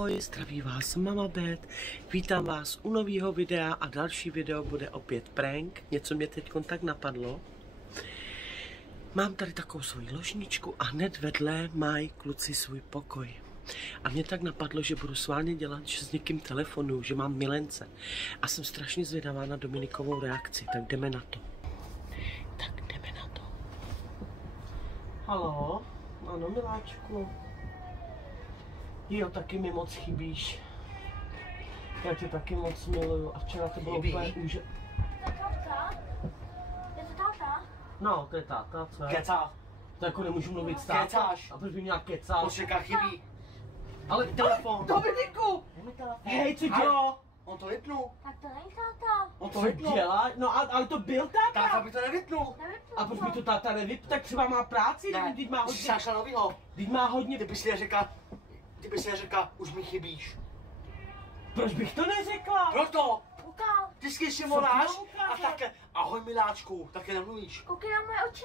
Ahoj, zdraví vás Mama Bet, vítám vás u nového videa a další video bude opět prank, něco mě teď tak napadlo. Mám tady takovou svoji ložničku a hned vedle mají kluci svůj pokoj. A mě tak napadlo, že budu sválně dělat, že s někým telefonu, že mám milence. A jsem strašně zvědavá na Dominikovou reakci, tak jdeme na to. Haló, ano miláčku. Jo, taky mi moc chybíš. Já tě taky moc miluju a včera to bylo úplně úžasné. To je táta? Je to táta? No, to je táta, co je? Kecá. To jako nemůžu mluvit s tátou. Kecáš. A proč by měla kecat? Poštěka chybí. Ale telefon. Dominiku! Hej, co dělá? On to vypnul. Tak to není táta. On to Co vypnul. dělá? No ale to byl táta. Táta by to nevypnul. A proč by to táta nevypl? Tak třeba má práci, Ne, teď má ty jsi hodně. našla novýho. Teď má hodně. Ty bys si neřekla, už mi chybíš. Proč bych to neřekla? Proto. Koukal. Vždycky si Co voláš ty a ukázat? také, ahoj miláčku, také nemluvíš. Koukej na moje oči.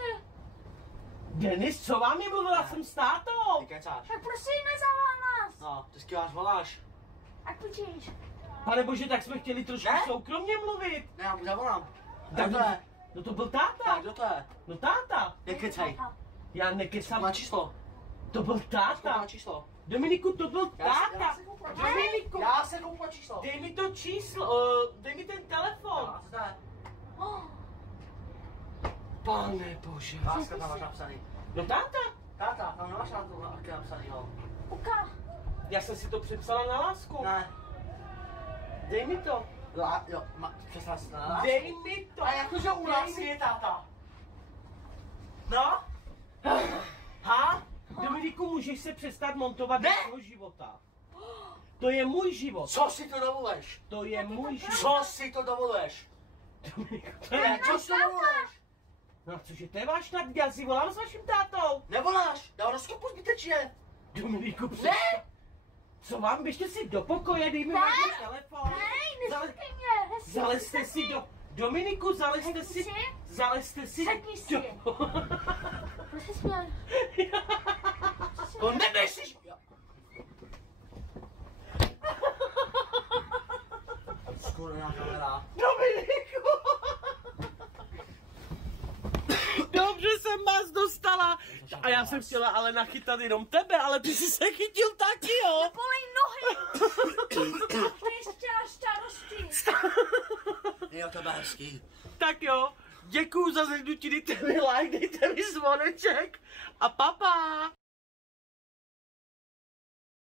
Denis, co vám je mluvila? Jsem s tátou. Ty kecáš. Tak prosím, nezavolá nás. No, vždycky vás voláš. Ať počíš. Pane bože, tak jsme chtěli trošku Ne? soukromně mluvit. Ne, já mu zavolám. Tak Kdo to je? No to byl táta. Tak, kdo to je? No táta. Nekecej. Já nekecám. Má číslo. To byl táta. Má číslo. Dominiku, to byl Já táta. se koupám. Dominiku, Já se koupám číslo. dej mi to číslo, dej mi ten telefon. A co to je? Oh, Pane bože. Láska tam máš napsaný. No táta. Táta, tam nemáš na to napsanýho. koukal. Já jsem si to přepsala na lásku. Ne. Dej mi to. Jo, přesná se na lásku. Dej mi to. A jakože u Dej lásky mi- je táta. No? Ha? Dominiku, můžeš se přestat montovat do Ne. svého života. To je můj život. Co si to dovoluješ? To je můj život. Co si to dovoluješ? Dominiku, to je... Ne, co si to dovoluješ? No cože, to je váš táta, já si volám s vaším tátou. Nevoláš, dá rozkopu zbytečně. Dominiku, přestat. Ne. Co vám, běžte si do pokoje, dej mi Ne. váš telefon. Hej, Zale- neříkej mě. Hezky, Zalezte si do... Dominiku, zalezte si... Zalezte si... Sedni si. Proč jsi směl? To nemyslíš. Skoro na kamera. Dominiku! Dobře jsem vás dostala. A já jsem chtěla ale nachytat jenom tebe, ale ty jsi se chytil taky, jo? Bolej nohy. Ty jsi chtěla starosti. Je to hezký. Tak jo, děkuju za zhlédnutí, dejte mi like, dejte mi zvoneček a papa.